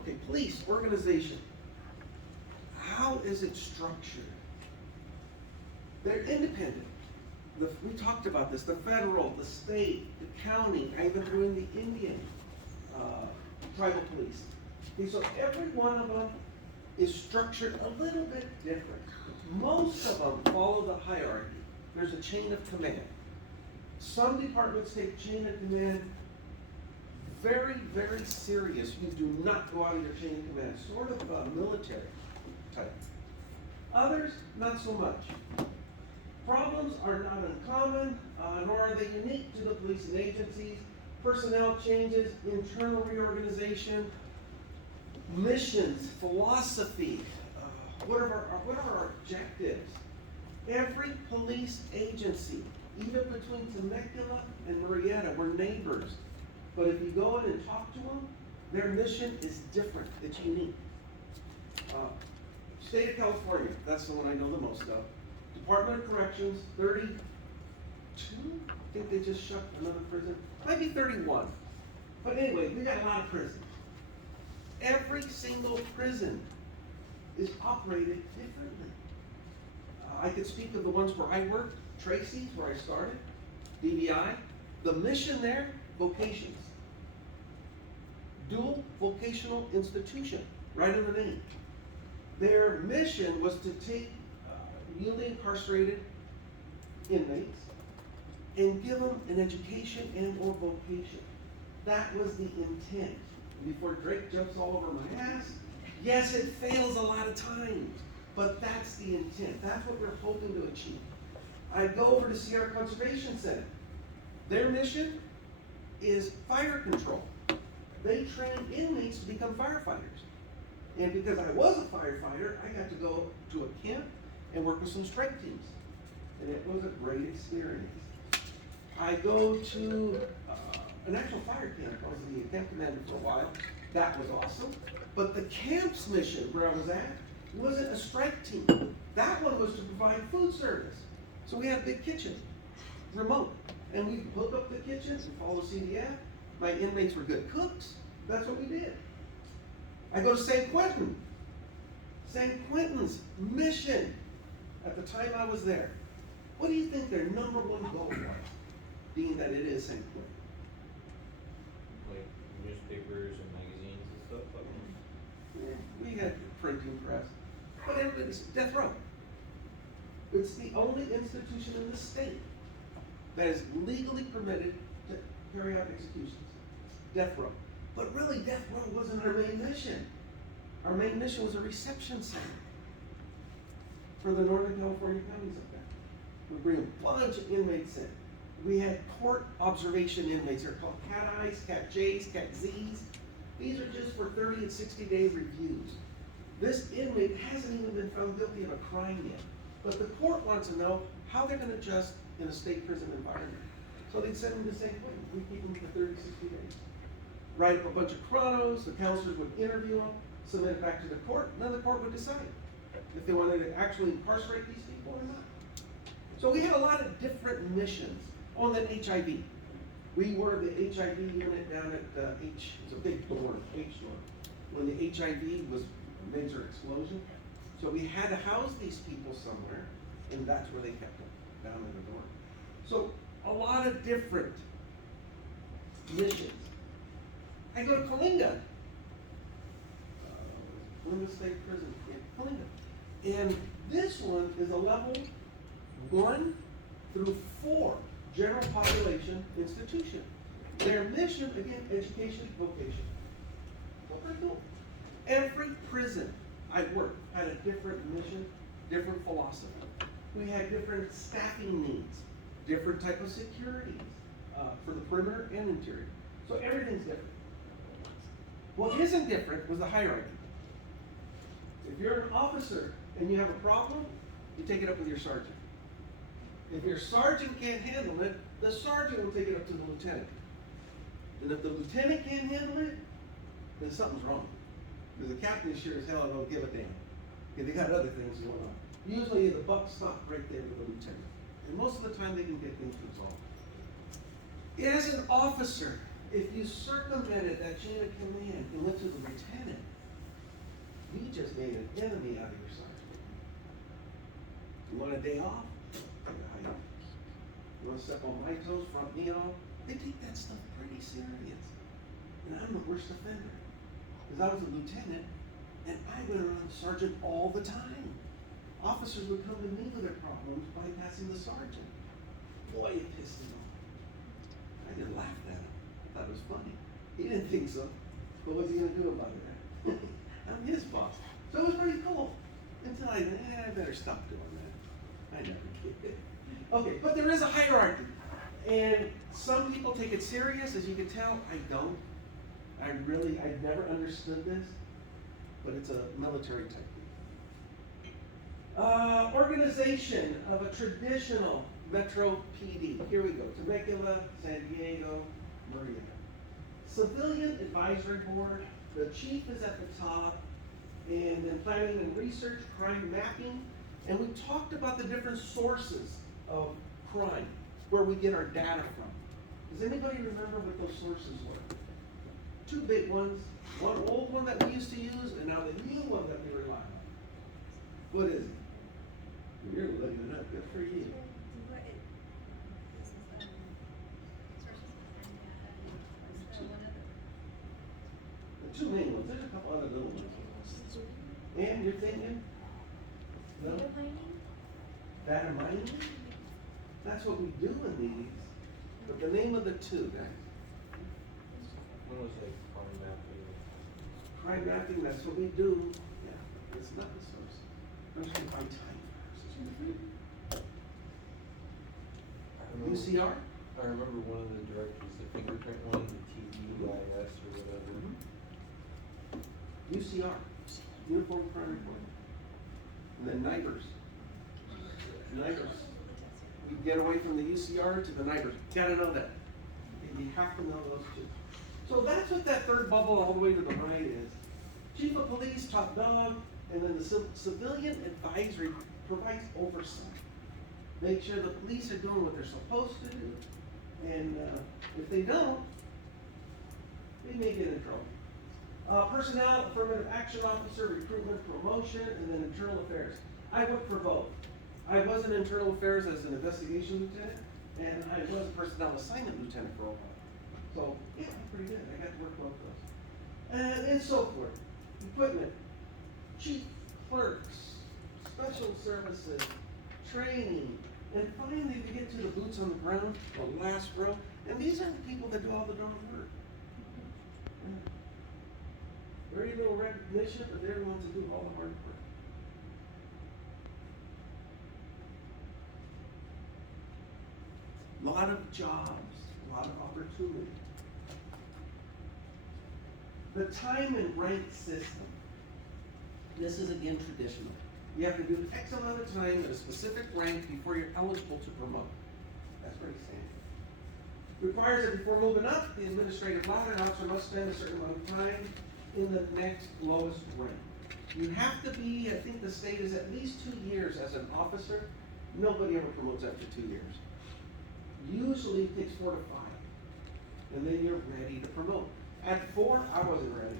Okay, police, organization. How is it structured? They're independent. We talked about this, the federal, the state, the county, I even threw in the Indian tribal police. Okay, so every one of them is structured a little bit different. Most of them follow the hierarchy. There's a chain of command. Some departments take chain of command very, very serious. You do not go out of your chain of command, sort of military type. Others, not so much. Problems are not uncommon, nor are they unique to the policing agencies. Personnel changes, internal reorganization, missions, philosophy, what are our objectives? Every police agency, even between Temecula and Murrieta, we're neighbors. But if you go in and talk to them, their mission is different, it's unique. State of California, that's the one I know the most of. Department of Corrections, 32, I think they just shut another prison, might be 31. But anyway, we got a lot of prisons. Every single prison is operated differently. I could speak of the ones where I worked, Tracy's, where I started, DBI. The mission there, vocations. Dual vocational institution, right in the name. Their mission was to take newly incarcerated inmates and give them an education and or vocation. That was the intent. Before Drake jumps all over my ass, yes, it fails a lot of times, but that's the intent. That's what we're hoping to achieve. I go over to Sierra Conservation Center. Their mission is fire control. They train inmates to become firefighters. And because I was a firefighter, I got to go to a camp and work with some strike teams. And it was a great experience. I go to an actual fire camp. I was the camp commander for a while. That was awesome. But the camp's mission where I was at wasn't a strike team. That one was to provide food service. So we had a big kitchen, remote. And we hook up the kitchens and follow CDF. My inmates were good cooks. That's what we did. I go to San Quentin. San Quentin's mission at the time I was there. What do you think their number one goal was? Being that it is San Quentin. Like newspapers and magazines and stuff like that. Yeah, we had printing press. But everybody's death row. It's the only institution in the state that is legally permitted to carry out executions. Death row. But really, death row wasn't our main mission. Our main mission was a reception center for the Northern California counties up there. We bring a bunch of inmates in. We had court observation inmates. They're called Cat I's, Cat J's, Cat Z's. These are just for 30 and 60-day reviews. This inmate hasn't even been found guilty of a crime yet. But the court wants to know how they're going to adjust in a state prison environment. So they'd send them to San Quentin. We keep them for 30, 60 days. Write up a bunch of chronos, the counselors would interview them, submit it back to the court, and then the court would decide if they wanted to actually incarcerate these people or not. So we had a lot of different missions. On that HIV. We were the HIV unit down at H, it's a big dorm, H dorm, when the HIV was a major explosion. So we had to house these people somewhere, and that's where they kept them, down in the dorm. So a lot of different missions. I go to Coalinga, Coalinga State Prison, yeah, Coalinga. And this one is a level 1 through 4 general population institution. Their mission, again, education, vocation. What they're doing. Every prison I worked had a different mission, different philosophy. We had different staffing needs, different type of securities for the perimeter and interior. So everything's different. What isn't different was the hierarchy. If you're an officer and you have a problem, you take it up with your sergeant. If your sergeant can't handle it, the sergeant will take it up to the lieutenant. And if the lieutenant can't handle it, then something's wrong. Because the captain sure as hell don't give a damn. Okay, they got other things going on. Usually the buck stops right there with the lieutenant. And most of the time they can get things resolved. As an officer, if you circumvented that chain of command and went to the lieutenant, You just made an enemy out of your sergeant. You want a day off? You want to step on my toes, front me off? They take that stuff pretty serious. And I'm the worst offender. Because I was a lieutenant, and I went around the sergeant all the time. Officers would come to me with their problems, bypassing the sergeant. Boy, it pissed him off. I just laughed at him. I thought it was funny. He didn't think so. But what's he gonna do about it? I'm his boss. So it was pretty cool. Until I better stop doing that. I never did. Okay, but there is a hierarchy. And some people take it serious, as you can tell, I don't. I never understood this, but it's a military technique. Organization of a traditional Metro PD. Here we go. Temecula, San Diego, Maria. Civilian Advisory Board. The chief is at the top. And then planning and research, crime mapping. And we talked about the different sources of crime, where we get our data from. Does anybody remember what those sources were? Two big ones. One old one that we used to use, and now the new one that we rely on. What is it? You're looking it up. Good for you. The two main ones. There's a couple other little ones. And you're thinking? No? Data mining? That's what we do in these. But the name of the two, guys. One was like crime mapping. Crime mapping, that's what we do. Yeah, it's not the source. I'm just gonna find time first. UCR? I remember one of the directories, the fingerprint one, the TDIS or whatever. UCR, Uniform Crime Report. And then NIBRS. NIBRS. We get away from the UCR to the NIBRS. Gotta know that. You have to know those two. So that's what that third bubble all the way to the right is. Chief of Police, top dog, and then the Civilian Advisory provides oversight. Make sure the police are doing what they're supposed to do. And if they don't, they may get in trouble. Personnel, Affirmative Action Officer, Recruitment, Promotion, and then Internal Affairs. I work for both. I was in Internal Affairs as an investigation lieutenant, and I was a Personnel Assignment Lieutenant for a while. So, yeah, I'm pretty good. I got to work both those. And so forth. Equipment, chief clerks, special services, training, and finally we get to the boots on the ground, the last row, and these are the people that do all the darn work. Very little recognition, but they're the ones that do all the hard work. A lot of jobs, a lot of opportunity. The time and rank system. This is again traditional. You have to do X amount of time at a specific rank before you're eligible to promote. That's pretty standard. Requires that before moving up, the administrative ladder officer must spend a certain amount of time in the next lowest rank. You have to be, I think the state is at least 2 years as an officer. Nobody ever promotes after 2 years. Usually it takes 4 to 5. And then you're ready to promote. At 4, I wasn't ready.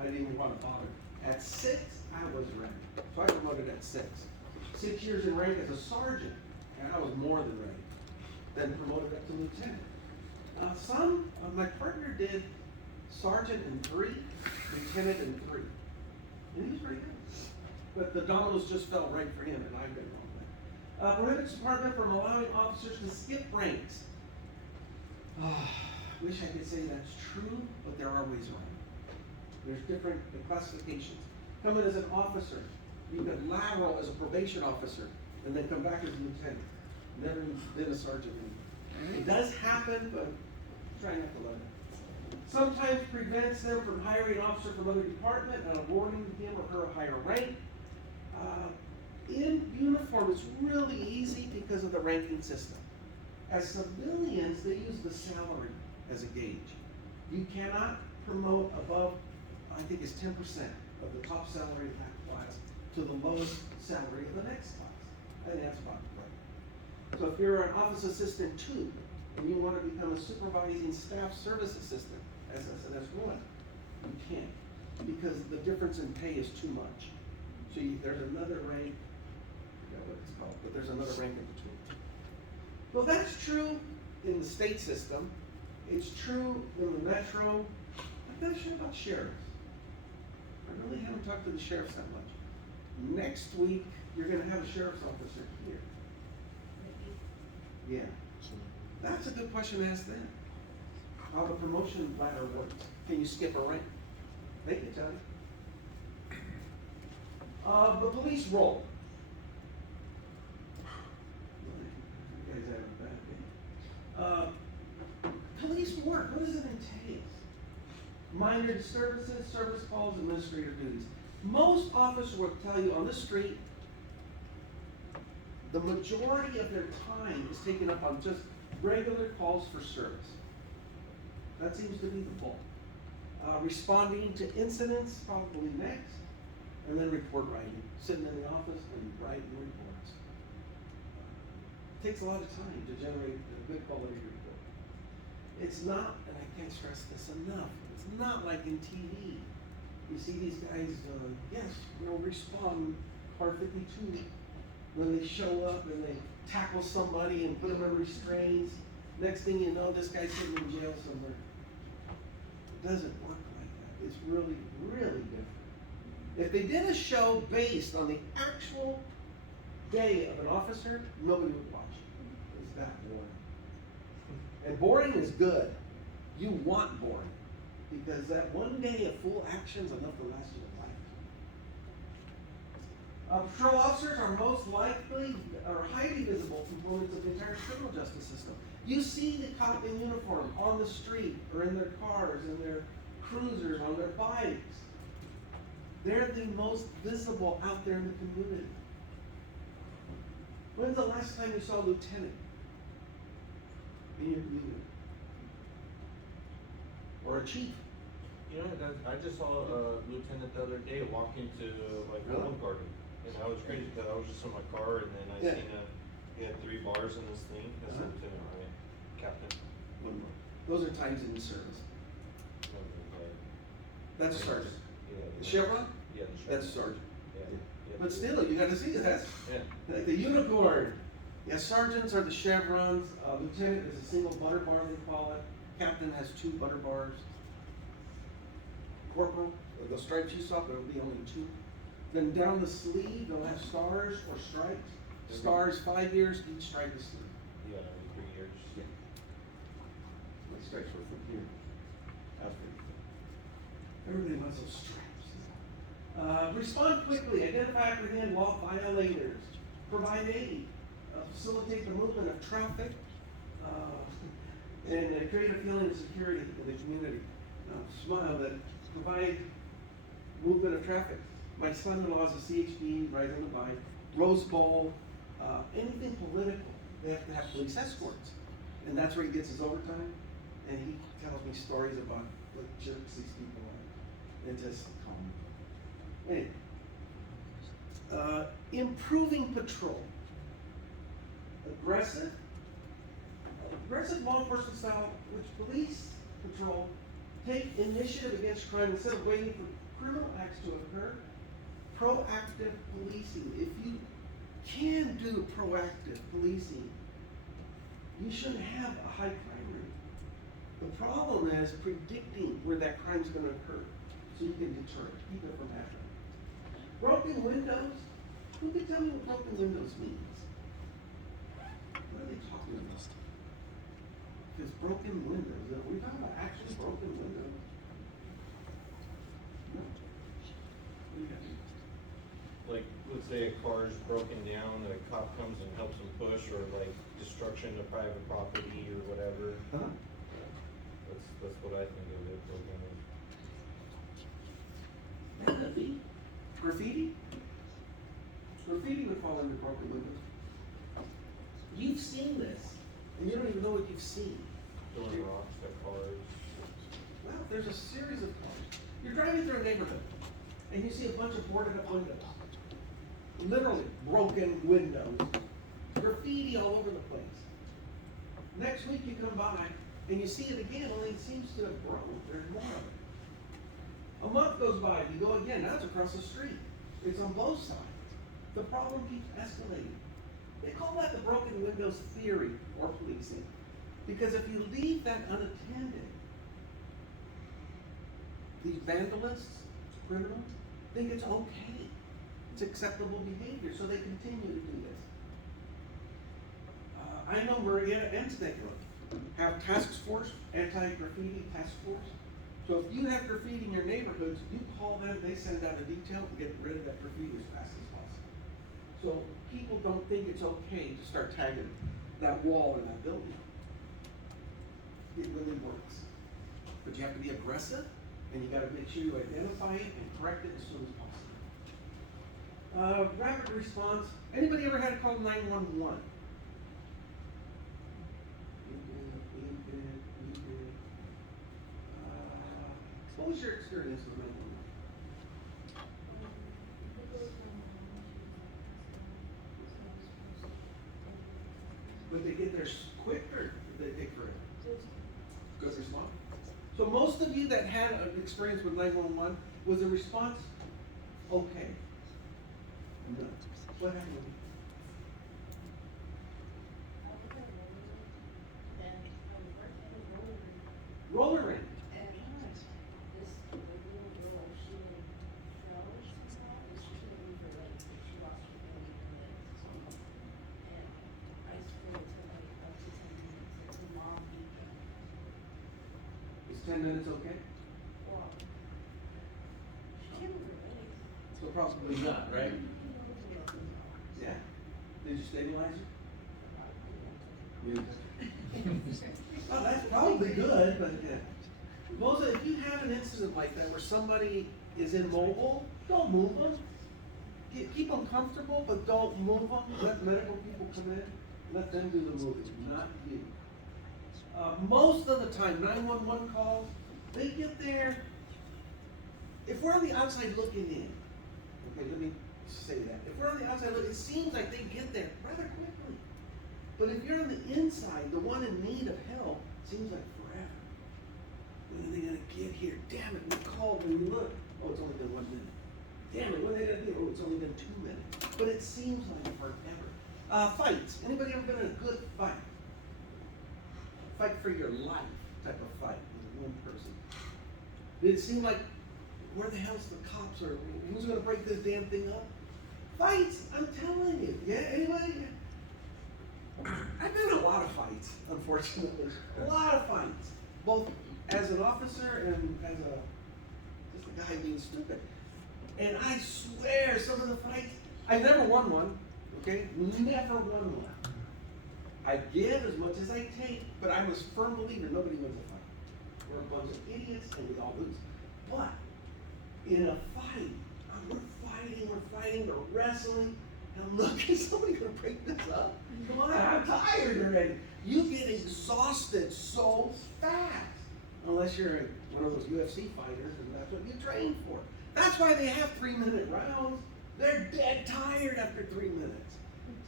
I didn't even want to bother. At 6, I was ready. So I promoted at 6. 6 years in rank as a sergeant, and I was more than ready. Then promoted up to lieutenant. My partner did sergeant in 3, lieutenant in 3. And he was pretty good. But the dominoes just fell right for him, and I've been wrong there. Prohibits department from allowing officers to skip ranks. Wish I could say that's true, but there are ways around it. There's different classifications. Come in as an officer, you can lateral as a probation officer, and then come back as a lieutenant. Never been a sergeant anymore. It does happen, but try not to let it. Sometimes prevents them from hiring an officer from another department and awarding him or her a higher rank. In uniform, it's really easy because of the ranking system. As civilians, they use the salary as a gauge. You cannot promote above, I think it's 10% of the top salary of that class to the lowest salary of the next class. I think that's about right. So if you're an office assistant 2, and you want to become a supervising staff service assistant, as an S1, you can't. because the difference in pay is too much. So there's another rank, I forgot what it's called, but there's another rank in between. Well, that's true in the state system. It's true in the metro. I'm not sure about sheriffs. I really haven't talked to the sheriffs that much. Next week, you're gonna have a sheriff's officer here. Yeah. That's a good question to ask them. How the promotion ladder works. Can you skip a rank? They can tell you. The police role. You guys have a bad day. Police work, what does it entail? Minor disturbances, service calls, administrative duties. Most officers will tell you on the street, the majority of their time is taken up on just regular calls for service. That seems to be the bulk. Responding to incidents, probably next, and then report writing. Sitting in the office and writing reports. Takes a lot of time to generate a good quality report. It's not, and I can't stress this enough, it's not like in TV. You see these guys, yes, we'll respond, car 52, when they show up and they tackle somebody and put them in restraints. Next thing you know, this guy's sitting in jail somewhere. It doesn't work like that. It's really, really different. If they did a show based on the actual day of an officer, nobody would watch it. It's that boring. And boring is good. You want boring. Because that one day of full action is enough to last you a life. Patrol officers are most likely, or highly visible components of the entire criminal justice system. You see the cop in uniform on the street, or in their cars, in their cruisers, on their bikes. They're the most visible out there in the community. When's the last time you saw a lieutenant in your community? Or a chief? You know, I just saw a lieutenant the other day walk into like Really? Olive Garden, and I was crazy because I was just in my car, and then I Yeah. seen he had 3 bars in this thing. That's Uh-huh. Lieutenant Ryan, Captain. One more. Those are times in the service. No, That's a sergeant. Yeah. The chevron? Yeah, the That's sergeant. sergeant. Yeah. But still, you gotta see that. Yeah. Like the unicorn. Yeah, sergeants are the chevrons. Lieutenant is a single butter bar, they call it. Captain has 2 butter bars. Corporal, the stripes you saw, but it'll be only 2. Then down the sleeve, they'll have stars or stripes. Stars 5 years, each stripe is 3. Yeah, every 3 years. Yeah. My stripes were from here. Everybody wants those stripes. Respond quickly, identify, apprehend law violators, provide aid, facilitate the movement of traffic, and create a feeling of security in the community. Smile that provide movement of traffic. My son-in-law is a CHP, rides on the bike, Rose Bowl, anything political, they have to have police escorts. And that's where he gets his overtime. And he tells me stories about what jerks these people are. It's just calm. Anyway, improving patrol. Aggressive law enforcement style, which police patrol take initiative against crime instead of waiting for criminal acts to occur. Proactive policing. If you can do proactive policing, you shouldn't have a high crime rate. The problem is predicting where that crime's going to occur so you can deter it, keep it from happening. Broken windows. Who can tell me what broken windows means? What are they talking about? Because broken windows, are we talking about actually broken windows? No. What do you got to do? Like, let's say a car's broken down, a cop comes and helps them push, or like destruction of private property or whatever. Huh? That's what I think of it, broken. Could be. Graffiti? Graffiti would fall under broken windows. You've seen this, and you don't even know what you've seen. Throwing rocks at cars. Well, there's a series of cars. You're driving through a neighborhood, and you see a bunch of boarded up windows. Literally broken windows. Graffiti all over the place. Next week you come by, and you see it again, only it seems to have grown. There's more of it. A month goes by, you go again, now it's across the street. It's on both sides. The problem keeps escalating. They call that the broken windows theory or policing. Because if you leave that unattended, these vandalists, criminals, think it's okay. It's acceptable behavior, so they continue to do this. I know Maria and Snake Road have task force, anti-graffiti task force. So if you have graffiti in your neighborhoods, you call them, they send out a detail to get rid of that graffiti as fast as possible. So people don't think it's okay to start tagging that wall in that building. It really works. But you have to be aggressive, and you gotta make sure you identify it and correct it as soon as possible. Rapid response. Anybody ever had to call 911? What was your experience with 911? Would they get there quick, or did they take forever? Good response. So most of you that had an experience with 911, was the response okay? No. What happened with you? Roller rink. Is 10 minutes okay? So probably not, right? Yeah. Did you stabilize her? Oh, that's probably good, but yeah. Most of, if you have an incident like that where somebody is immobile, don't move them. Keep them comfortable, but don't move them. Let medical people come in. Let them do the moving, not you. Most of the time, 911 calls, they get there. If we're on the outside looking in, okay, let me say that. If we're on the outside looking, it seems like they get there rather quickly. But if you're on the inside, the one in need of help, seems like forever. When are they gonna get here? Damn it, we called, when we look, oh, it's only been 1 minute. Damn it, what are they gonna do? Oh, it's only been 2 minutes. But it seems like forever. Fights. Anybody ever been in a good fight? Fight for your life type of fight with one person. Did it seem like, where the hell's the cops, or who's gonna break this damn thing up? Fights, I'm telling you. Yeah, anybody? I've been in a lot of fights, unfortunately. A lot of fights. Both as an officer and as just a guy being stupid. And I swear, some of the fights, I never won one, okay? Never won one. I give as much as I take, but I'm a firm believer nobody wins a fight. We're a bunch of idiots and we all lose. But in a fight, we're fighting, we're wrestling, and I'm looking, is somebody gonna break this up? Come on, I'm tired already. You get exhausted so fast. Unless you're one of those UFC fighters and that's what you train for. That's why they have 3-minute rounds. They're dead tired after 3 minutes.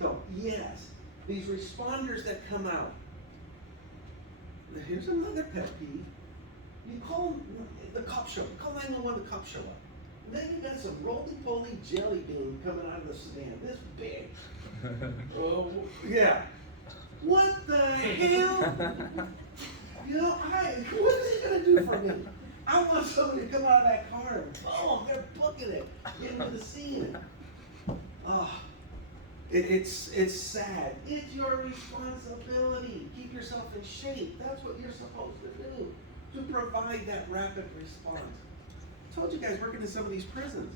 So yes, these responders that come out. Here's another pet peeve. You call the cop show. Call 911, the cop show up. And then you got some roly-poly jelly bean coming out of the sedan, this big. Oh, yeah. What the hell? You know, what is he gonna do for me? I want somebody to come out of that car and boom, they're booking it, get into the scene. It's sad. It's your responsibility. Keep yourself in shape. That's what you're supposed to do, to provide that rapid response. I told you guys working in some of these prisons.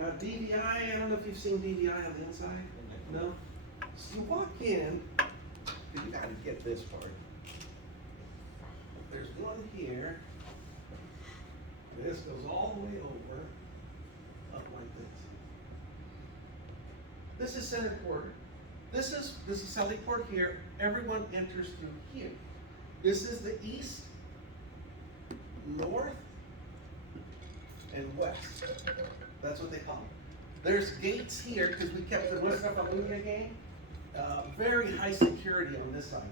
DVI, I don't know if you've seen DVI on the inside. No? So you walk in, you gotta get this part. There's one here. This goes all the way over, up like this. This is center quarter. This is Sally Port here. Everyone enters through here. This is the east, north, and west. That's what they call it. There's gates here because we kept the West Catalunya game. Very high security on this side.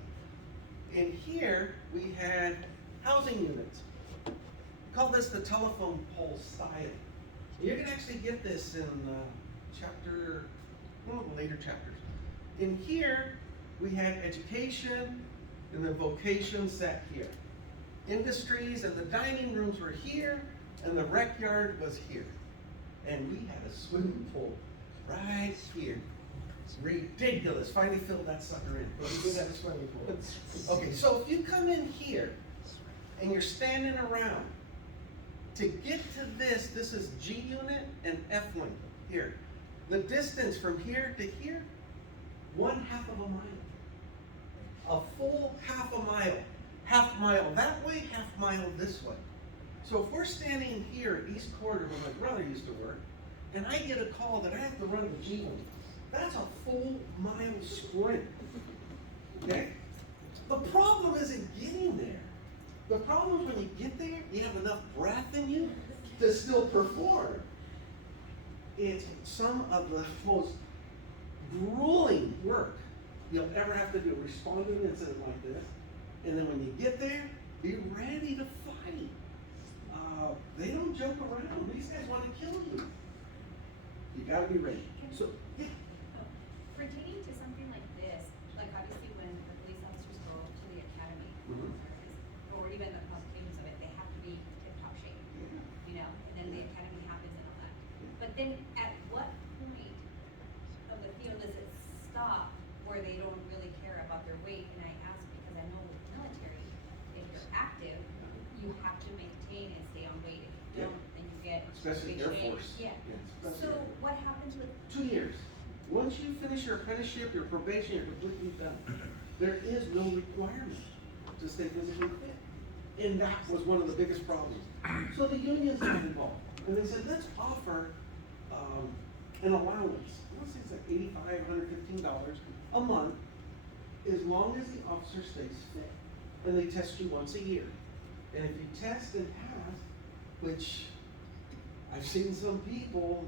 And here we had housing units. call this the telephone pole style. You're gonna actually get this in one of the later chapters. In here, we had education, and then vocation sat here. Industries and the dining rooms were here, and the rec yard was here. And we had a swimming pool right here. It's ridiculous. Finally filled that sucker in. But we did have a swimming pool. Okay, so if you come in here and you're standing around, to get to this is G unit and F link here. The distance from here to here, 1/2 of a mile. A full half a mile. Half mile that way, half mile this way. So if we're standing here at East Corridor where my brother used to work, and I get a call that I have to run the G link, that's a full mile sprint. Okay? The problem isn't getting there. The problem is when you get there, you have enough breath in you to still perform. It's some of the most grueling work you'll ever have to do, respond to an incident like this. And then when you get there, be ready to fight. They don't joke around. These guys want to kill you. You gotta be ready. So, yeah. Pertaining to something like this, like obviously when the police officers go to the academy, or even the qualifications of it, they have to be tip-top shape, you know, and then the academy happens and all that. But then at what point of the field does it stop where they don't really care about their weight? And I ask because I know with military, if you're active, you have to maintain and stay on weight. If you don't, then you get. Especially Air Force. Yeah. Especially So Air Force. what happens with? 2 years. Once you finish your apprenticeship, your probation, you're completely done. There is no requirement to stay physically fit. And that was one of the biggest problems. So the unions got involved. And they said, let's offer an allowance. I want to say it's like $85, $115 a month, as long as the officer stays fit. And they test you once a year. And if you test and pass, which I've seen some people,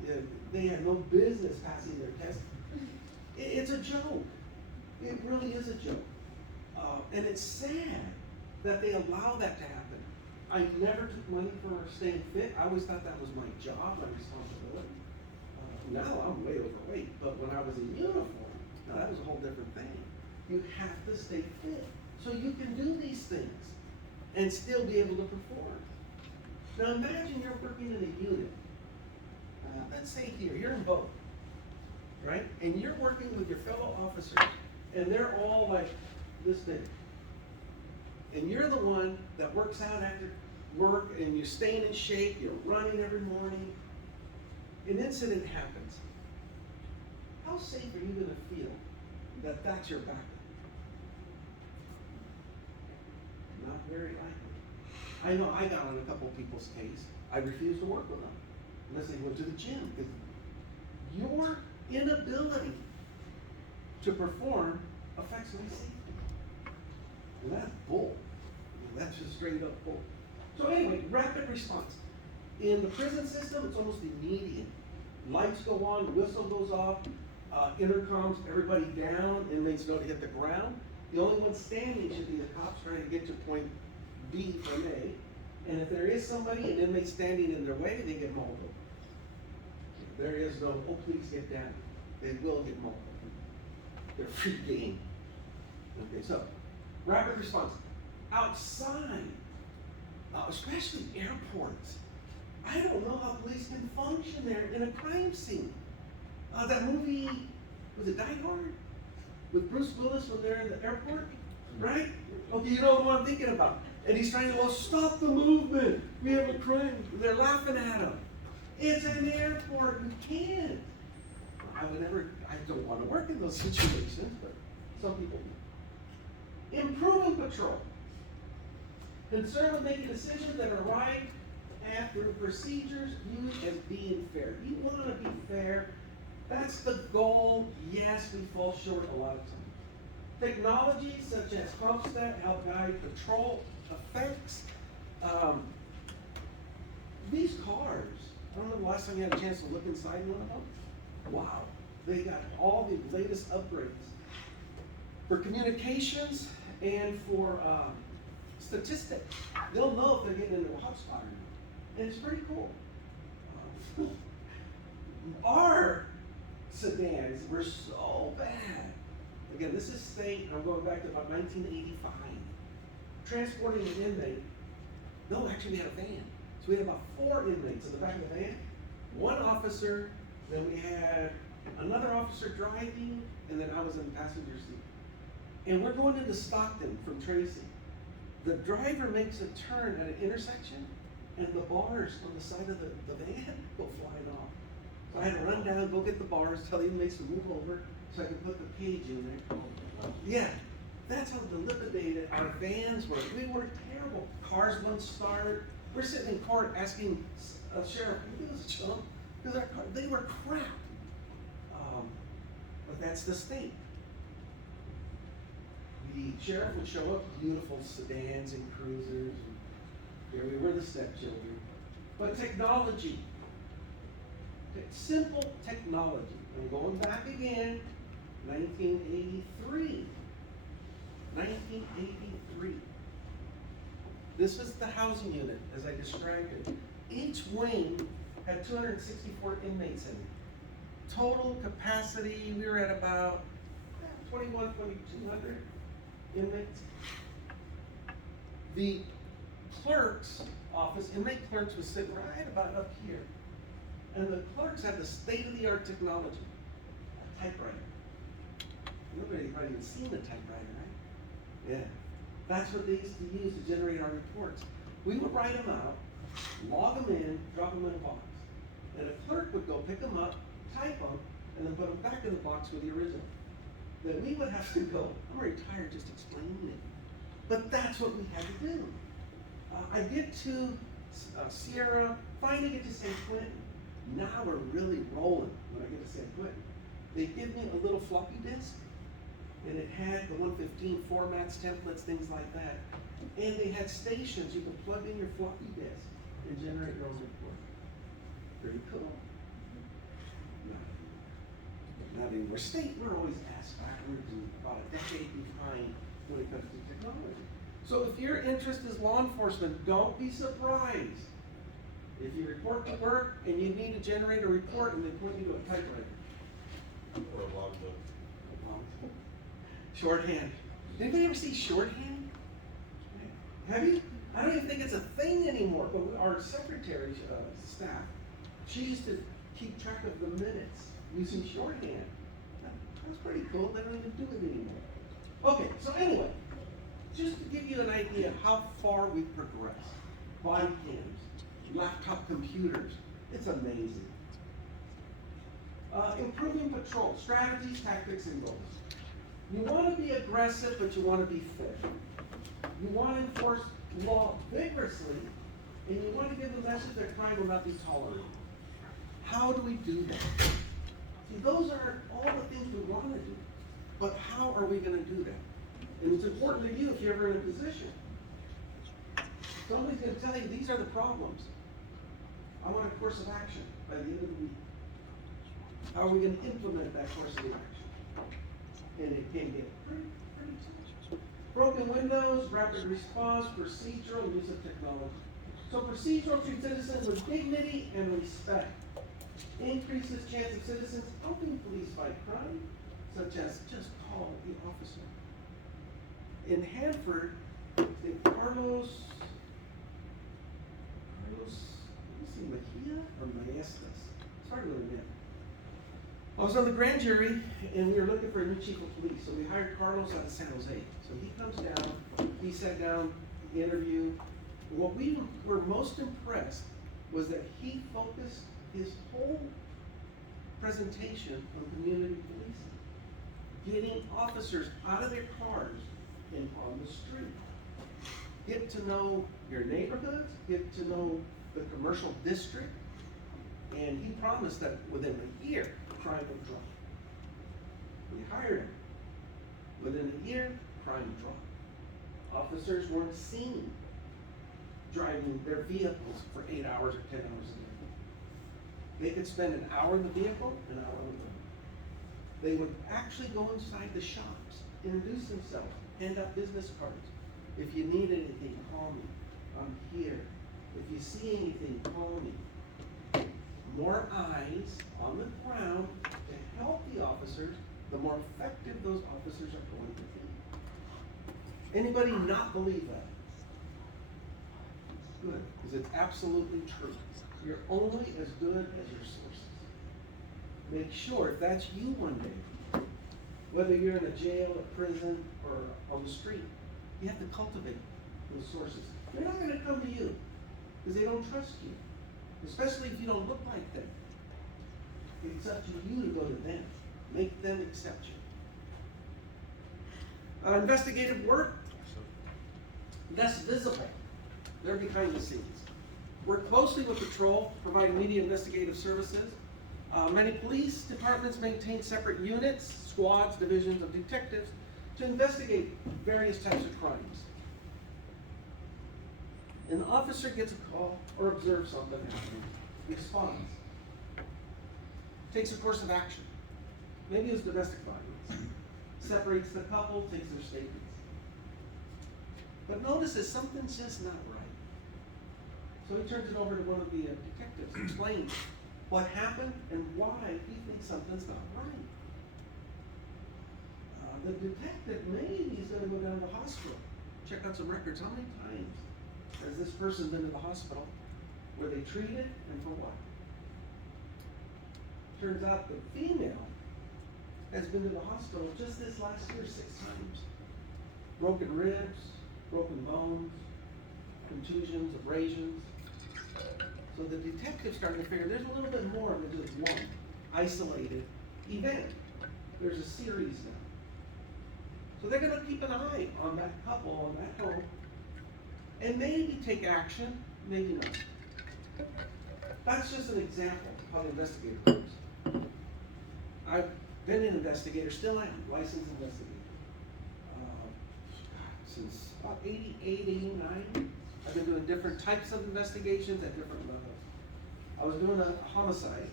they had no business passing their test. It's a joke. It really is a joke. And it's sad that they allow that to happen. I never took money for staying fit. I always thought that was my job, my responsibility. Now I'm way overweight, but when I was in uniform, now that was a whole different thing. You have to stay fit so you can do these things and still be able to perform. Now imagine you're working in a unit. Let's say here, you're in both, right? And you're working with your fellow officers, and they're all like this big. And you're the one that works out after work, and you're staying in shape, you're running every morning. An incident happens. How safe are you gonna feel that that's your backup? Not very likely. I know I got on a couple people's case. I refused to work with them unless they went to the gym, because your inability to perform affects my safety. And that's bull. That's just straight up bull. So anyway, rapid response. In the prison system, it's almost immediate. Lights go on, the whistle goes off, intercoms, everybody down, inmates know to hit the ground. The only one standing should be the cops trying to get to point B from A. And if there is somebody, an inmate standing in their way, they get mauled. There is no, oh, please get down. They will get mauled. They're free game. Okay, so, rapid response. Outside, especially airports, I don't know how police can function there in a crime scene. That movie, was it Die Hard? With Bruce Willis when they're in the airport, right? Okay, you know what I'm thinking about. And he's trying to, well, stop the movement. We have a crime. They're laughing at him. It's an airport, you can't. I don't want to work in those situations, but some people do. Improving patrol. Concerned with making decisions that are right after procedures viewed as being fair. You want to be fair. That's the goal. Yes, we fall short a lot of times. Technologies such as CompStat help guide patrol effects. These cars, I don't know the last time you had a chance to look inside one of them. Wow, they got all the latest upgrades for communications and for statistics. They'll know if they're getting into a hotspot or not. And it's pretty cool. Our sedans were so bad. Again, this is state, I'm going back to about 1985. Transporting an inmate. No, actually we had a van. So we had about 4 inmates in the back of the van. 1 officer, then we had another officer driving, and then I was in the passenger seat. And we're going into Stockton from Tracy. The driver makes a turn at an intersection, and the bars on the side of the van go flying off. So I had to run down, go get the bars, tell the inmates to move over so I could put the cage in there. Yeah, that's how dilapidated our vans were. We were terrible. Cars wouldn't start. We're sitting in court asking a sheriff, "Can you give us a chump?" Because our car, they were crap. But that's the state. The sheriff would show up, beautiful sedans and cruisers. And here we were, the stepchildren. But technology. Simple technology. I'm going back again, 1983. 1983. This was the housing unit, as I described it. Each wing had 264 inmates in it. Total capacity, we were at about 2,200 inmates. The clerk's office, inmate clerks, was sitting right about up here. And the clerks had the state-of-the-art technology, a typewriter. Nobody probably even seen a typewriter, right? Yeah. That's what they used to use to generate our reports. We would write them out, log them in, drop them in a box. And a clerk would go pick them up, type them, and then put them back in the box with the original. Then we would have to go, I'm already tired just explaining it. But that's what we had to do. I get to Sierra, finally get to San Quentin. Now we're really rolling when I get to San Quentin. They give me a little floppy disk, and it had the 115 formats, templates, things like that. And they had stations you could plug in your floppy disk and generate your own report. Pretty cool. Not anymore. State, we're always asked backwards and about a decade behind when it comes to technology. So if your interest is law enforcement, don't be surprised if you report to work and you need to generate a report and they point you to a typewriter. Or a logbook. Shorthand. Anybody ever see shorthand? Have you? I don't even think it's a thing anymore, but our secretary staff, she used to keep track of the minutes using shorthand. That's pretty cool. They don't even do it anymore. Okay, so anyway, just to give you an idea how far we've progressed. Body cams, laptop computers, it's amazing. Improving patrol, strategies, tactics, and goals. You want to be aggressive, but you want to be fair. You want to enforce law vigorously, and you want to give the message that crime will not be tolerated. How do we do that? See, those are all the things we want to do, but how are we going to do that? And it's important to you if you're ever in a position. Somebody's going to tell you, these are the problems. I want a course of action by the end of the week. How are we going to implement that course of action? And it can get pretty tough. Broken windows, rapid response, procedural, use of technology. So procedural treat citizens with dignity and respect. Increases chance of citizens helping police fight crime, such as just call the officer. In Hanford, I think Carlos, let me see, Mejia or Maestas? It's hard to really know. I was on the grand jury, and we were looking for a new chief of police, so we hired Carlos out of San Jose. So he comes down, he sat down, he interviewed. What we were most impressed was that he focused his whole presentation on community policing. Getting officers out of their cars and on the street. Get to know your neighborhoods, get to know the commercial district, and he promised that within a year, crime would drop. We hired him. Within a year, crime dropped. Officers weren't seen driving their vehicles for 8 hours or 10 hours a day. They could spend an hour in the vehicle, an hour on the road. They would actually go inside the shops, introduce themselves, hand out business cards. If you need anything, call me. I'm here. If you see anything, call me. More eyes on the ground to help the officers, the more effective those officers are going to be. Anybody not believe that? Good, because it's absolutely true. You're only as good as your sources. Make sure, if that's you one day, whether you're in a jail, a prison, or on the street, you have to cultivate those sources. They're not going to come to you because they don't trust you, especially if you don't look like them. It's up to you to go to them. Make them accept you. Investigative work, less visible. They're behind the scenes. Work closely with patrol, provide immediate investigative services. Many police departments maintain separate units, squads, divisions of detectives to investigate various types of crimes. An officer gets a call or observes something happening, responds, takes a course of action. Maybe it's domestic violence. Separates the couple, takes their statements. But notices something's just not right. So he turns it over to one of the detectives, explains what happened and why he thinks something's not right. The detective maybe he's going to go down to the hospital, check out some records. How many times has this person been to the hospital? Were they treated and for what? Turns out the female has been to the hospital just this last year 6 times. Broken ribs, broken bones, contusions, abrasions. So the detective's starting to figure there's a little bit more than just one isolated event. There's a series now. So they're going to keep an eye on that couple, on that home, and maybe take action, maybe not. That's just an example of how the investigator works. I've been an investigator, still am, licensed investigator. Since about 88, 89, I've been doing different types of investigations at different levels. I was doing a homicide,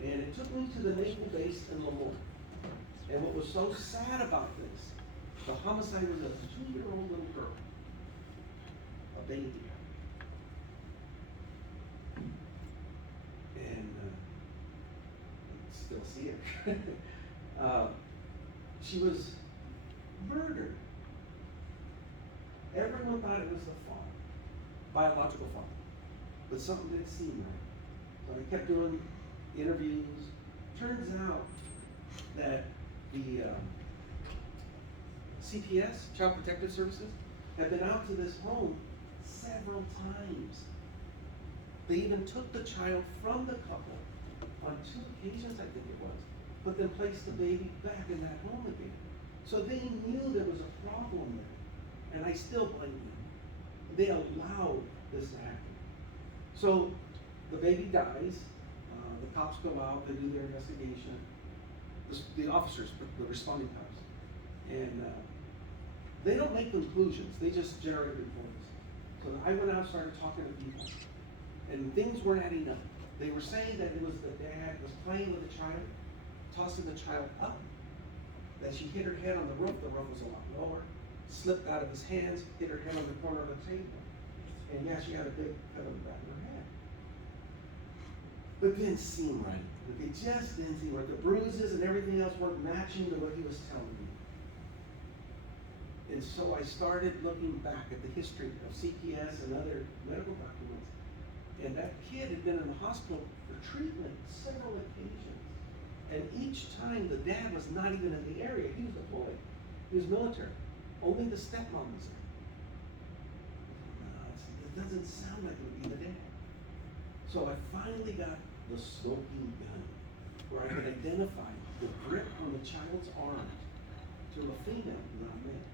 and it took me to the naval base in Lemoore. And what was so sad about this, the homicide was a 2-year-old little girl, a baby. And I can still see her. She was murdered. Everyone thought it was the father, biological father, but something didn't seem right. So I kept doing interviews. Turns out that the CPS, Child Protective Services, have been out to this home several times. They even took the child from the couple on 2 occasions, I think it was, but then placed the baby back in that home again. So they knew there was a problem there, and I still blame them. They allowed this to happen. So the baby dies, the cops go out, they do their investigation, the officers, the responding cops, and they don't make conclusions, they just generate reports. So I went out and started talking to people, and things weren't adding up. They were saying that it was the dad was playing with the child, tossing the child up, that she hit her head on the roof was a lot lower, slipped out of his hands, hit her head on the corner of the table, and yeah, she had a big cut on the back of her head. But it didn't seem right. It just didn't seem right. The bruises and everything else weren't matching to what he was telling me. And so I started looking back at the history of CPS and other medical documents. And that kid had been in the hospital for treatment several occasions. And each time the dad was not even in the area. He was deployed. He was military. Only the stepmom was there. It doesn't sound like it would be the dad. So I finally got the smoking gun, where I could identify the grip on the child's arm to a female, not a male.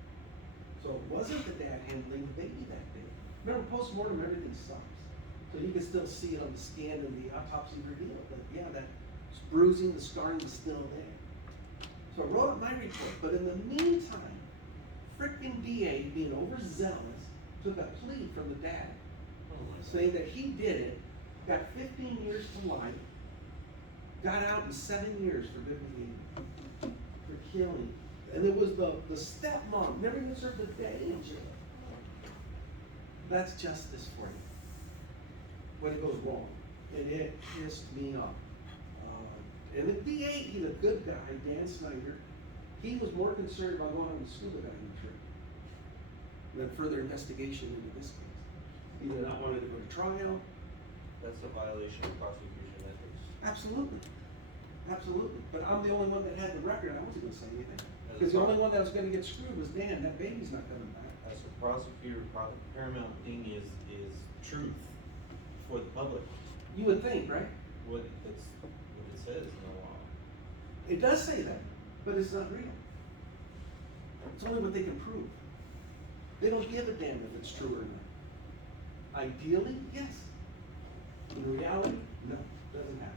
So it wasn't the dad handling the baby that day. Remember, post-mortem, everything stops. So you can still see it on the scan and the autopsy revealed that, yeah, that bruising, the scarring is still there. So I wrote up my report, but in the meantime, frickin' DA, being overzealous, took a plea from the dad, saying that he did it, got 15 years to life, got out in 7 years for Vivian, for killing. And it was the stepmom, never even served a day in jail. That's justice for you. when it goes wrong, and it pissed me off. And the DA, he's a good guy, Dan Snyder, he was more concerned about going on the scuba diving trip than further investigation into this case. He did not want it to go to trial. That's a violation of prosecution ethics. Absolutely, absolutely. But I'm the only one that had the record. I wasn't gonna say anything. As a Because the only pro- one that was gonna get screwed was Dan. That baby's not coming back. As a prosecutor, paramount thing is truth for the public. You would think, right? What it says in the law. It does say that, but it's not real. It's only what they can prove. They don't give a damn if it's true or not. Ideally, yes. In reality, no, doesn't happen.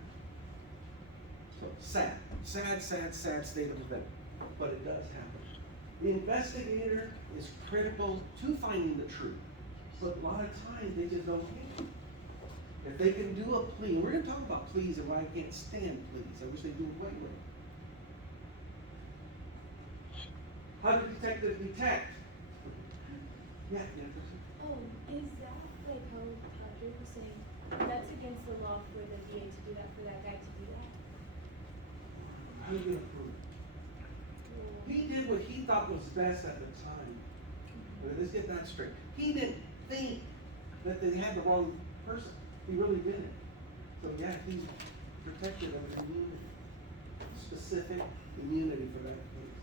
So sad state of event, but it does happen. The investigator is critical to finding the truth, but a lot of times they just don't care. If they can do a plea, and we're gonna talk about pleas and why I can't stand pleas. I wish they do away with it. How do detectives detect? Yeah, Jefferson. Oh, is that like how Padre was saying, that's against the law for the DA to do that, for that guy to do that? How do you approve it? He did what he thought was best at the time. Let's get that straight. He didn't think that they had the wrong person. He really didn't. So yeah, he's protected of immunity, specific immunity for that case.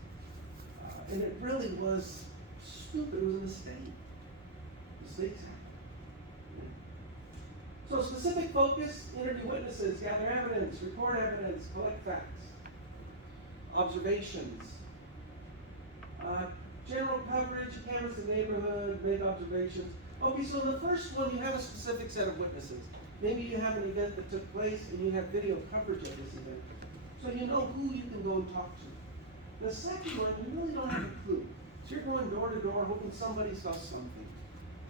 And it really was stupid. It was a mistake. Mistakes happen. So specific focus, interview witnesses, gather evidence, record evidence, collect facts. Observations. General coverage, canvass the neighborhood, make observations. Okay, so in the first one, you have a specific set of witnesses. Maybe you have an event that took place and you have video coverage of this event. So you know who you can go and talk to. The second one, you really don't have a clue. So you're going door to door, hoping somebody saw something.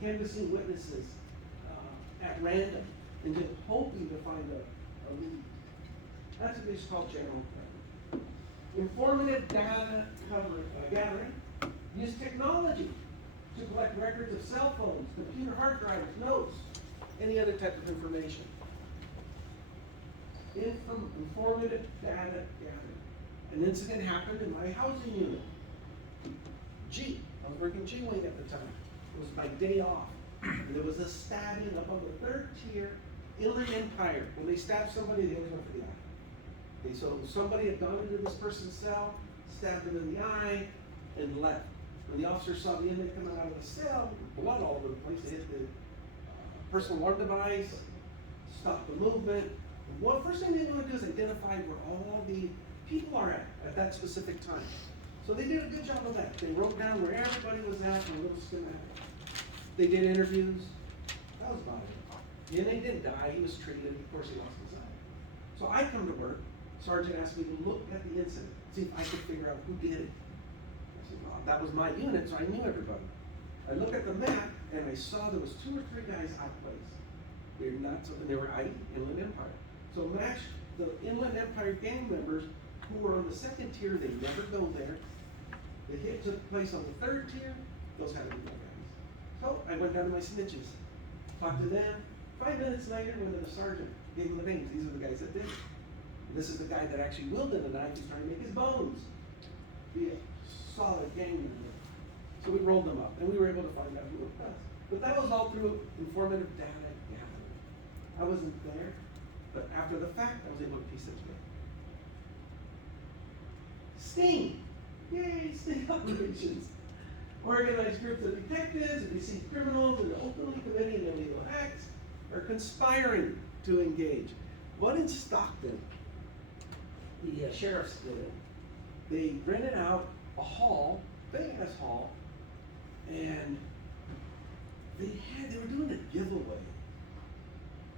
Canvassing witnesses at random and just hoping to find a lead. That's what it's called general coverage. Informative data gathering. Use technology to collect records of cell phones, computer hard drives, notes, any other type of information. Informative data gathering. An incident happened in my housing unit. I was working G-Wing at the time. It was my day off. And there was a stabbing up on the third tier, Inland Empire. When they stabbed somebody, they always went for the eye. Okay, so somebody had gone into this person's cell, stabbed him in the eye, and left. When the officer saw the inmate coming out of the cell, blood all over the place, they hit the personal alarm device, stopped the movement. And first thing they want to do is identify where all the people are at that specific time. So they did a good job of that. They wrote down where everybody was at in a little schematic. They did interviews. That was about it. The inmate didn't die, he was treated, of course he lost his eye. So I come to work, Sergeant asked me to look at the incident, see if I could figure out who did it. I said, well, that was my unit, so I knew everybody. I looked at the map and I saw there was 2 or 3 guys out of place. They were IE, Inland Empire. So match the Inland Empire gang members who were on the second tier, they never go there. The hit took place on the third tier, those had to be my guys. So I went down to my snitches, talked to them. 5 minutes later, went to the sergeant, gave him the names. These are the guys that did it. And this is the guy that actually wielded the knife. He's trying to make his bones be a solid gang member. So we rolled them up, and we were able to find out who it was. But that was all through informative data gathering. I wasn't there, but after the fact, I was able to piece it together. Sting! Yay, sting operations! Organized groups of detectives and deceased criminals that are openly committing illegal acts or conspiring to engage. One in Stockton, the sheriffs did it. They rented out a hall, big ass hall, and they were doing a giveaway.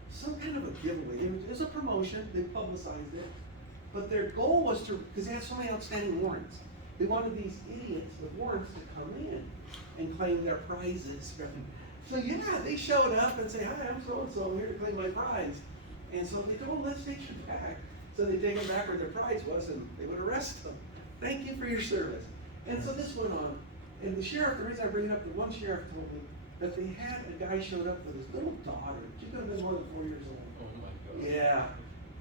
Some kind of a giveaway. It was a promotion, they publicized it. But their goal was to, because they had so many outstanding warrants, they wanted these idiots with warrants to come in and claim their prizes. So yeah, they showed up and say, hi, I'm so-and-so, I'm here to claim my prize. And so they told them, let's take you back. So they take them back where their prize was and they would arrest them. Thank you for your service. And so this went on. And the sheriff, the reason I bring it up, the one sheriff told me, that they had a guy showed up with his little daughter. She could have been more than 4 years old. Oh my God. Yeah.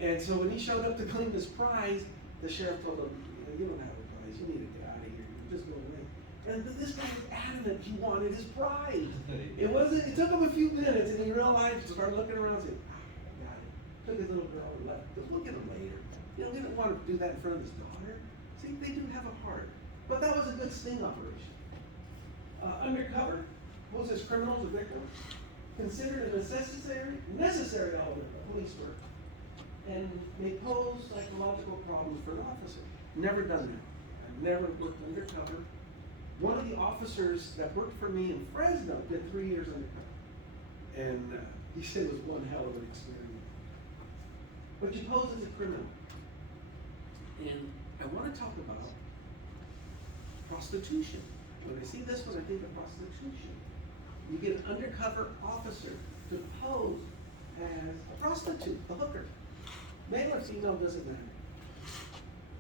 And so when he showed up to claim his prize, the sheriff told him, you don't have a prize. You need to get out of here. You just go away. And this guy was adamant he wanted his prize. It took him a few minutes, and he realized, started looking around and said, I got it. Took his little girl and left. Just look at him later. You know, he didn't want to do that in front of his daughter. See, they do have a heart. But that was a good sting operation. Undercover poses criminals or victims, considered a necessary element of police work, and may pose psychological problems for an officer. Never done that. I've never worked undercover. One of the officers that worked for me in Fresno did 3 years undercover. And he said it was one hell of an experience. But you pose as a criminal. And I want to talk about prostitution. When I see this one, I think of prostitution. You get an undercover officer to pose as a prostitute, a hooker. Male or female doesn't matter.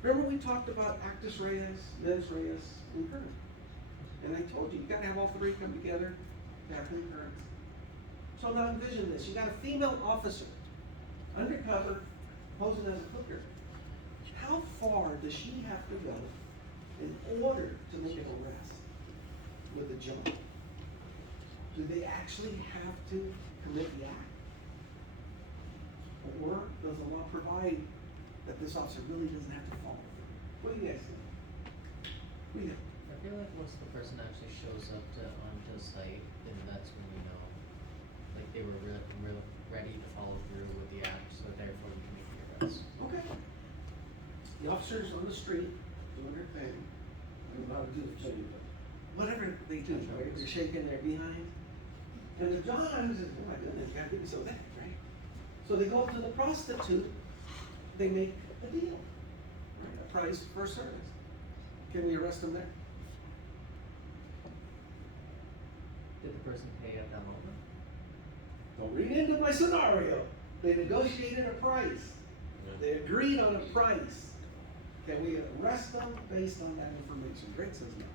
Remember we talked about actus reus, mens reus, concurrence. And I told you, you gotta have all three come together to have concurrence. So now envision this, you got a female officer, undercover, posing as a hooker. How far does she have to go in order to make an arrest with a jump? Do they actually have to commit the act? Or does the law provide that this officer really doesn't have to follow through? What do you guys think? What do you think? I feel like once the person actually shows up onto the site, then that's when we know, like they were real ready to follow through with the act, so therefore we can make the arrest. Okay. The officer's on the street doing their thing. I don't know how to do the thing, but whatever they do, right? They're shaking their behind. And the John says, oh my goodness, you gotta give me some of that, right? So they go up to the prostitute, they make a deal, right? A price for a service. Can we arrest them there? Did the person pay at that moment? Don't read into my scenario. They negotiated a price. They agreed on a price. Can we arrest them based on that information? Greg says no.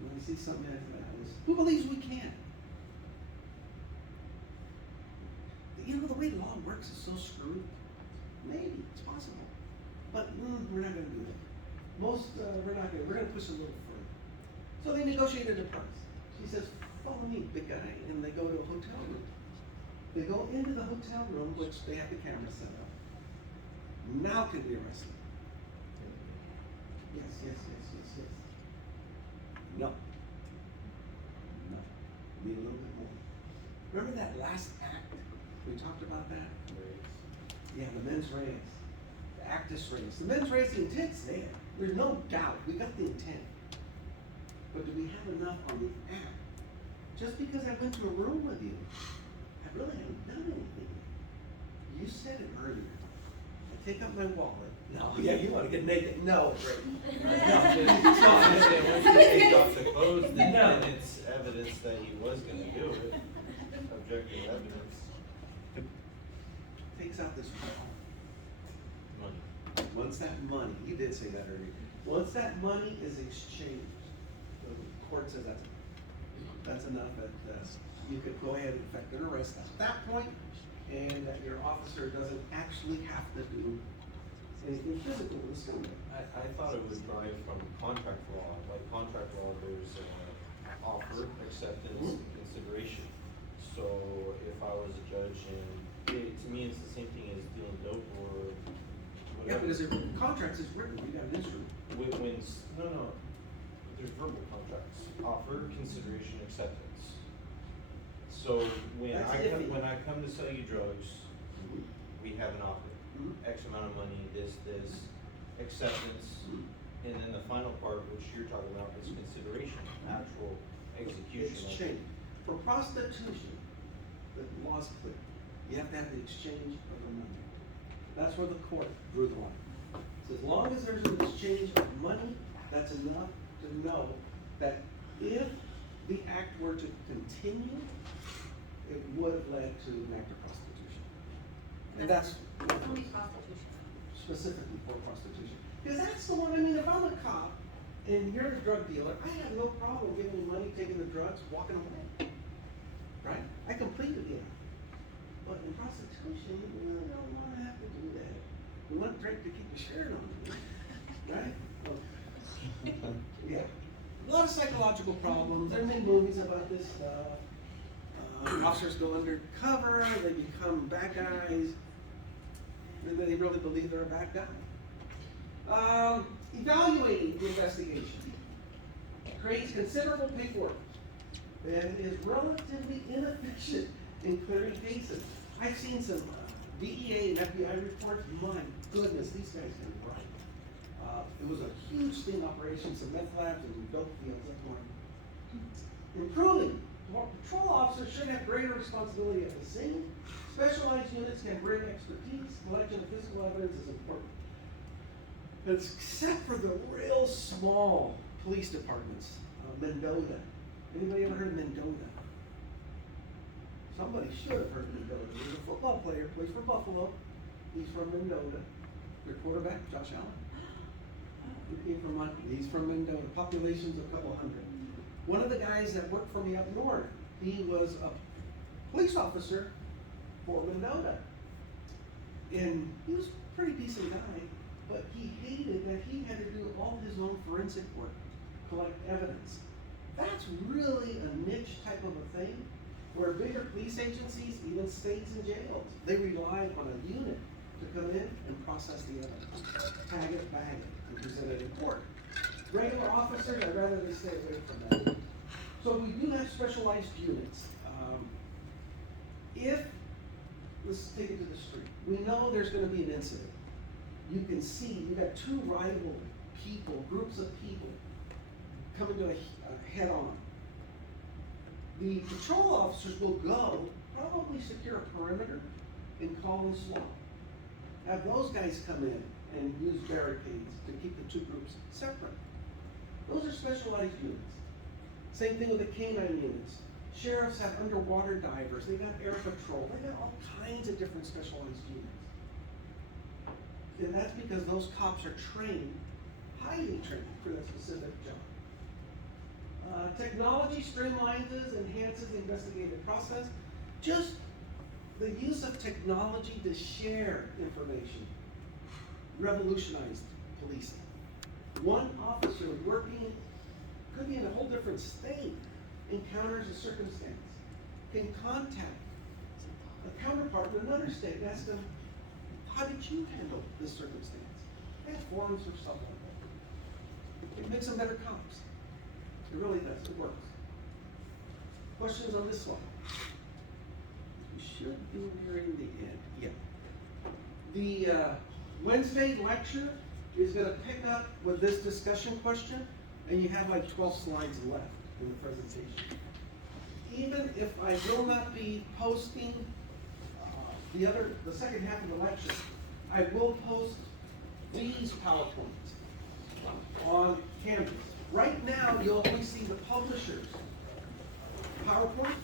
When we see something like that, who believes we can? You know, the way law works is so screwed. Maybe, it's possible. But we're not going to do that. We're not going to. We're going to push a little further. So they negotiated a price. She says, follow me, big guy. And they go to a hotel room. They go into the hotel room, which they have the camera set up. Now can we arrest them? Yes. No. Need a little bit more. Remember that last act? We talked about that? Yeah, the mens reis. The actus reus. The mens reis, the intent's there. There's no doubt. We got the intent. But do we have enough on the act? Just because I went to a room with you, I really haven't done anything. You said it earlier. I take up my wallet. No, yeah, you want to get naked? No, Greg. No. Once you take off the clothes, then it's evidence that he was gonna do it. Objective evidence. Takes out this Money. once that money, you did say that earlier. Once that money is exchanged, the court says that's enough. That you could go ahead and effect an arrest at that point, and that your officer doesn't actually have to do anything physical with the scumbag. I thought it was derived from contract law. Like contract law, there's offer, acceptance, and consideration. So if I was a judge and, to me, it's the same thing as dealing dope or Yeah, whatever. because if contracts is written, you got an instrument. No, there's verbal contracts, offer, consideration, acceptance. So when That's I iffy. come to sell you drugs, we have an offer, Mhm. X amount of money, this, acceptance, and then the final part, which you're talking about, is consideration, actual execution. of it. Exchange. For prostitution, the law's clear. You have to have the exchange of the money. That's where the court drew the line. So as long as there's an exchange of money, that's enough to know that if the act were to continue, it would have led to an act of prostitution. And that's Only prostitution. specifically for prostitution. Because that's the one, I mean, if I'm a cop and you're a drug dealer, I have no problem giving you money, taking the drugs, walking away. right? I completed the act. But in prostitution, you really don't wanna have to do that. You want Drake to keep the shirt on, right? Yeah. A lot of psychological problems. There have been movies about this stuff. Officers go undercover, they become bad guys, and then they really believe they're a bad guy. Evaluating the investigation creates considerable paperwork and is relatively inefficient in clearing cases. I've seen some DEA and FBI reports. My goodness, these guys can write. It was a huge sting operation, some meth labs and dope fields up north. Improving. Patrol officers should have greater responsibility at the scene. Specialized units can bring expertise. Collection of physical evidence is important. Except for the real small police departments. Mendota. Anybody ever heard of Mendota? Somebody should have heard of Mendota. He's a football player, plays for Buffalo. He's from Mendota. Their quarterback, Josh Allen. He's from Mendota. Population's a couple hundred. One of the guys that worked for me up north, he was a police officer for Mendota. And he was a pretty decent guy, but he hated that he had to do all his own forensic work, collect evidence. That's really a niche type of a thing, where bigger police agencies, even states and jails, they rely on a unit to come in and process the evidence, tag it, bag it, and present it in court. Regular officers, I'd rather they stay away from that. So we do have specialized units. Let's take it to the street. We know there's gonna be an incident. You can see, you got two rival people, groups of people, coming to a head-on. The patrol officers will go, probably secure a perimeter, and call in SWAT. Have those guys come in and use barricades to keep the two groups separate. Those are specialized units. Same thing with the canine units. Sheriffs have underwater divers, they got air patrol, they got all kinds of different specialized units. And that's because those cops are trained, highly trained for that specific job. Technology streamlines, enhances the investigative process. Just the use of technology to share information revolutionized policing. One officer working, could be in a whole different state, encounters a circumstance, can contact a counterpart in another state and ask them, how did you handle this circumstance? They have forums or stuff like that. It makes them better cops. It really does, it works. Questions on this one? We should be nearing the end, yeah. The Wednesday lecture is gonna pick up with this discussion question, and you have like 12 slides left in the presentation. Even if I will not be posting the second half of the lecture, I will post these PowerPoints on Canvas. Right now, you'll only see the publisher's PowerPoint